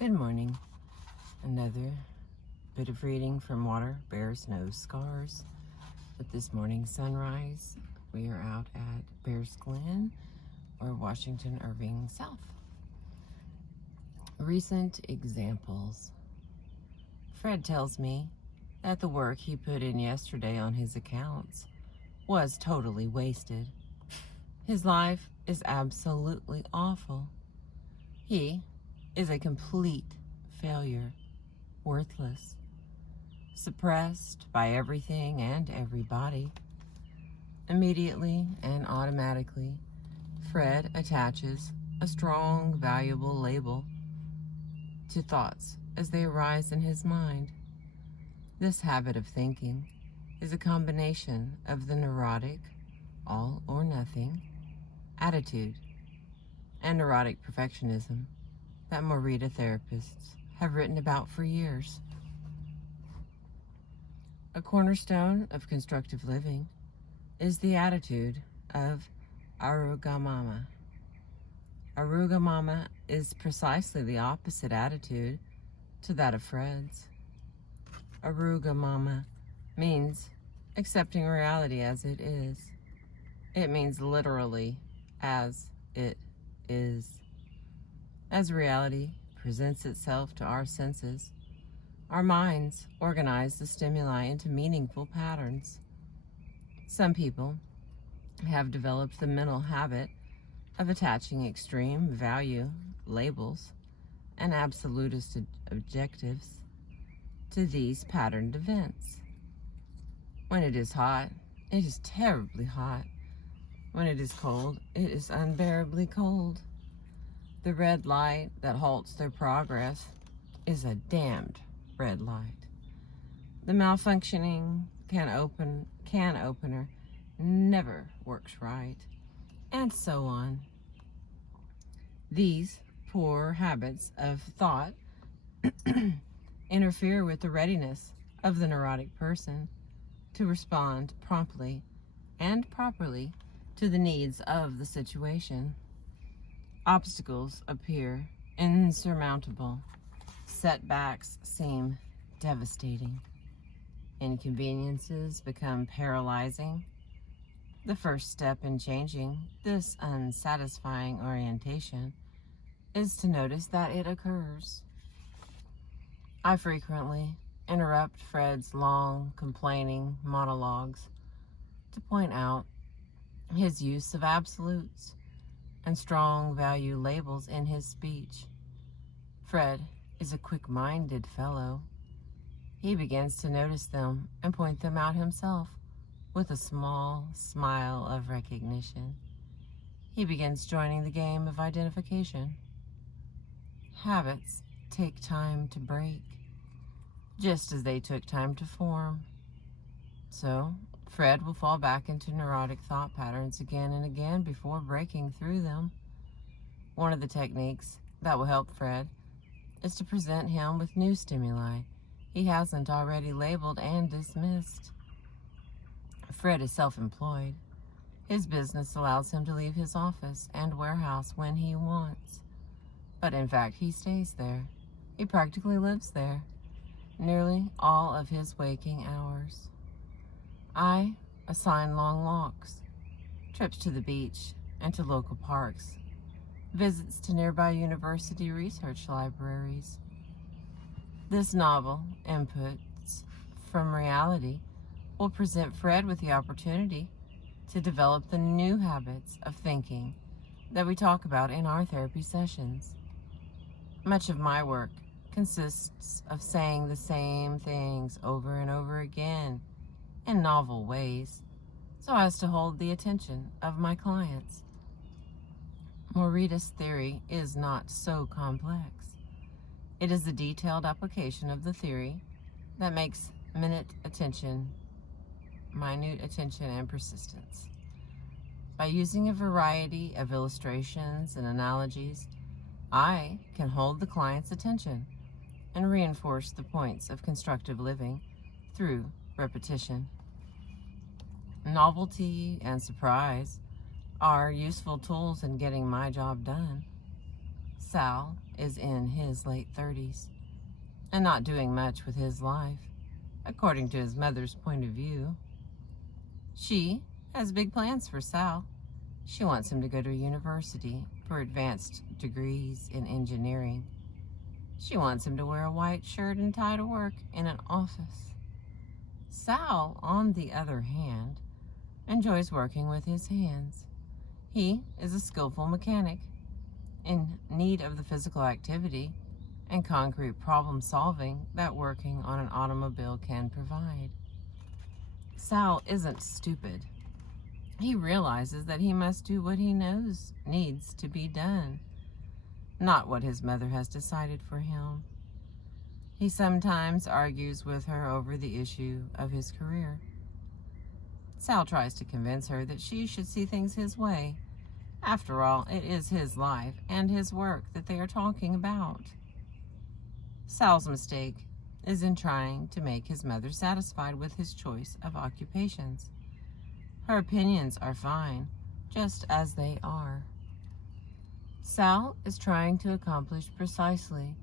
Good morning. Another bit of reading from Water Bears No Scars. With this morning's sunrise, we are out at Bears Glen or Washington Irving South. Recent examples. Fred tells me that the work he put in yesterday on his accounts was totally wasted. His life is absolutely awful. He is a complete failure, worthless, suppressed by everything and everybody. Immediately and automatically, Fred attaches a strong, valuable label to thoughts as they arise in his mind. This habit of thinking is a combination of the neurotic, all or nothing attitude and neurotic perfectionism that Morita therapists have written about for years. A cornerstone of constructive living is the attitude of Arugamama. Arugamama is precisely the opposite attitude to that of Fred's. Arugamama means accepting reality as it is. It means literally as it is. As reality presents itself to our senses, our minds organize the stimuli into meaningful patterns. Some people have developed the mental habit of attaching extreme value labels and absolutist objectives to these patterned events. When it is hot, it is terribly hot. When it is cold, it is unbearably cold. The red light that halts their progress is a damned red light. The malfunctioning can opener never works right, and so on. These poor habits of thought interfere with the readiness of the neurotic person to respond promptly and properly to the needs of the situation. Obstacles appear insurmountable. Setbacks seem devastating. Inconveniences become paralyzing. The first step in changing this unsatisfying orientation is to notice that it occurs. I frequently interrupt Fred's long, complaining monologues to point out his use of absolutes and strong value labels in his speech. Fred is a quick-minded fellow. He begins to notice them and point them out himself with a small smile of recognition. He begins joining the game of identification. Habits take time to break, just as they took time to form. So, Fred will fall back into neurotic thought patterns again and again before breaking through them. One of the techniques that will help Fred is to present him with new stimuli he hasn't already labeled and dismissed. Fred is self-employed. His business allows him to leave his office and warehouse when he wants. But in fact, he stays there. He practically lives there nearly all of his waking hours. I assign long walks, trips to the beach and to local parks, visits to nearby university research libraries. This novel inputs from reality will present Fred with the opportunity to develop the new habits of thinking that we talk about in our therapy sessions. Much of my work consists of saying the same things over and over again in novel ways, so as to hold the attention of my clients. Morita's theory is not so complex. It is a detailed application of the theory that makes minute attention and persistence. By using a variety of illustrations and analogies, I can hold the client's attention and reinforce the points of constructive living through repetition. Novelty and surprise are useful tools in getting my job done. Sal is in his late 30s and not doing much with his life, according to his mother's point of view. She has big plans for Sal. She wants him to go to university for advanced degrees in engineering. She wants him to wear a white shirt and tie to work in an office. Sal, on the other hand, enjoys working with his hands. He is a skillful mechanic in need of the physical activity and concrete problem solving that working on an automobile can provide. Sal isn't stupid. He realizes that he must do what he knows needs to be done, not what his mother has decided for him. He sometimes argues with her over the issue of his career. Sal tries to convince her that she should see things his way. After all, it is his life and his work that they are talking about. Sal's mistake is in trying to make his mother satisfied with his choice of occupations. Her opinions are fine, just as they are. Sal is trying to accomplish precisely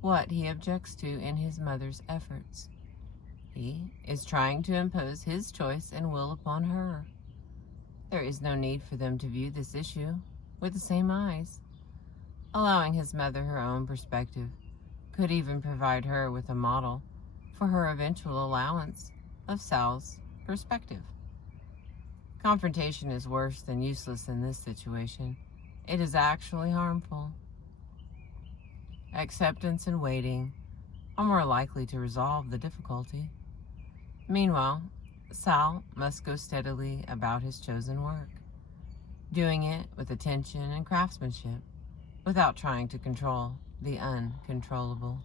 what he objects to in his mother's efforts. He is trying to impose his choice and will upon her. There is no need for them to view this issue with the same eyes. Allowing his mother her own perspective could even provide her with a model for her eventual allowance of Sal's perspective. Confrontation is worse than useless in this situation. It is actually harmful. Acceptance and waiting are more likely to resolve the difficulty. Meanwhile, Sal must go steadily about his chosen work, doing it with attention and craftsmanship, without trying to control the uncontrollable.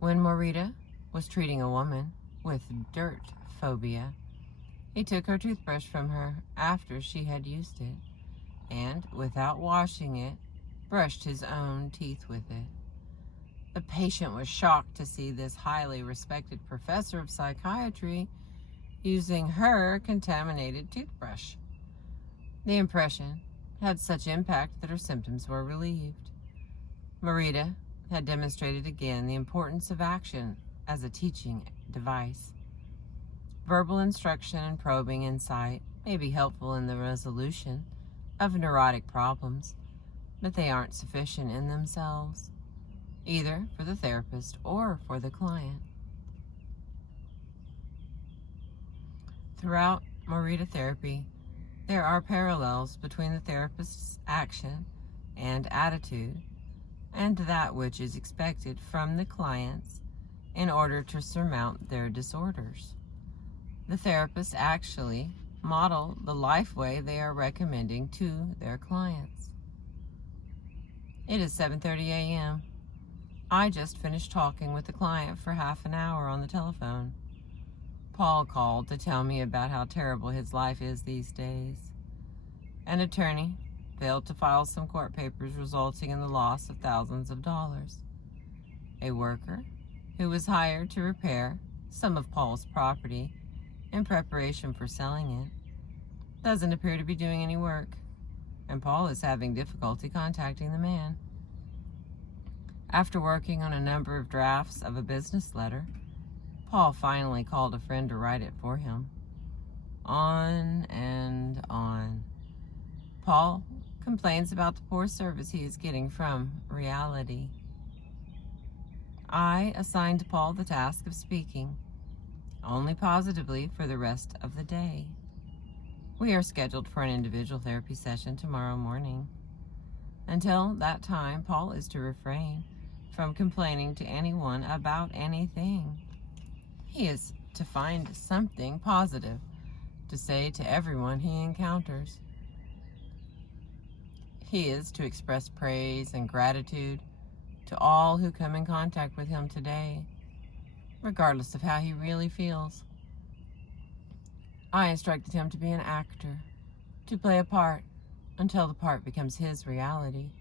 When Morita was treating a woman with dirt phobia, he took her toothbrush from her after she had used it, and, without washing it, brushed his own teeth with it. The patient was shocked to see this highly respected professor of psychiatry using her contaminated toothbrush. The impression had such impact that her symptoms were relieved. Morita had demonstrated again the importance of action as a teaching device. Verbal instruction and probing insight may be helpful in the resolution of neurotic problems, but they aren't sufficient in themselves, either for the therapist or for the client. Throughout Morita therapy, there are parallels between the therapist's action and attitude and that which is expected from the clients in order to surmount their disorders. The therapists actually model the life way they are recommending to their clients. It is 7:30 a.m. I just finished talking with the client for half an hour on the telephone. Paul called to tell me about how terrible his life is these days. An attorney failed to file some court papers, resulting in the loss of thousands of dollars. A worker who was hired to repair some of Paul's property in preparation for selling it doesn't appear to be doing any work, and Paul is having difficulty contacting the man. After working on a number of drafts of a business letter, Paul finally called a friend to write it for him. On and on. Paul complains about the poor service he is getting from reality. I assigned Paul the task of speaking, only positively, for the rest of the day. We are scheduled for an individual therapy session tomorrow morning. Until that time, Paul is to refrain from complaining to anyone about anything. He is to find something positive to say to everyone he encounters. He is to express praise and gratitude to all who come in contact with him today, regardless of how he really feels. I instructed him to be an actor, to play a part until the part becomes his reality.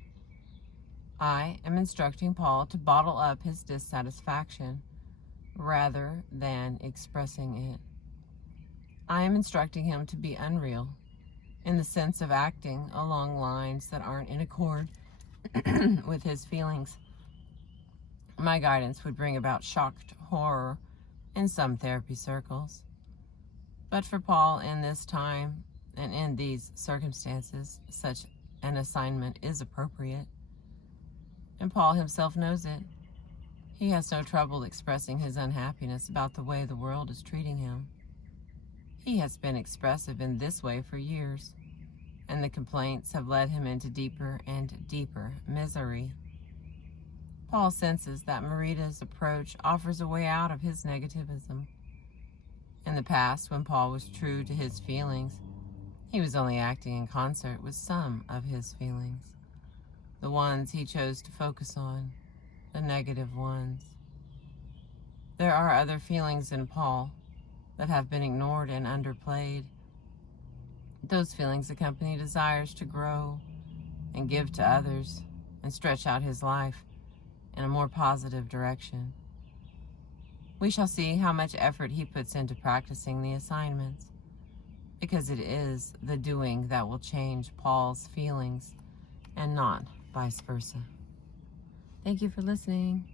I am instructing Paul to bottle up his dissatisfaction rather than expressing it. I am instructing him to be unreal in the sense of acting along lines that aren't in accord with his feelings. My guidance would bring about shocked horror in some therapy circles. But for Paul, in this time and in these circumstances, such an assignment is appropriate. And Paul himself knows it. He has no trouble expressing his unhappiness about the way the world is treating him. He has been expressive in this way for years, and the complaints have led him into deeper and deeper misery. Paul senses that Marita's approach offers a way out of his negativism. In the past, when Paul was true to his feelings, he was only acting in concert with some of his feelings, the ones he chose to focus on, the negative ones. There are other feelings in Paul that have been ignored and underplayed. Those feelings accompany desires to grow and give to others and stretch out his life in a more positive direction. We shall see how much effort he puts into practicing the assignments, because it is the doing that will change Paul's feelings and not vice versa. Thank you for listening.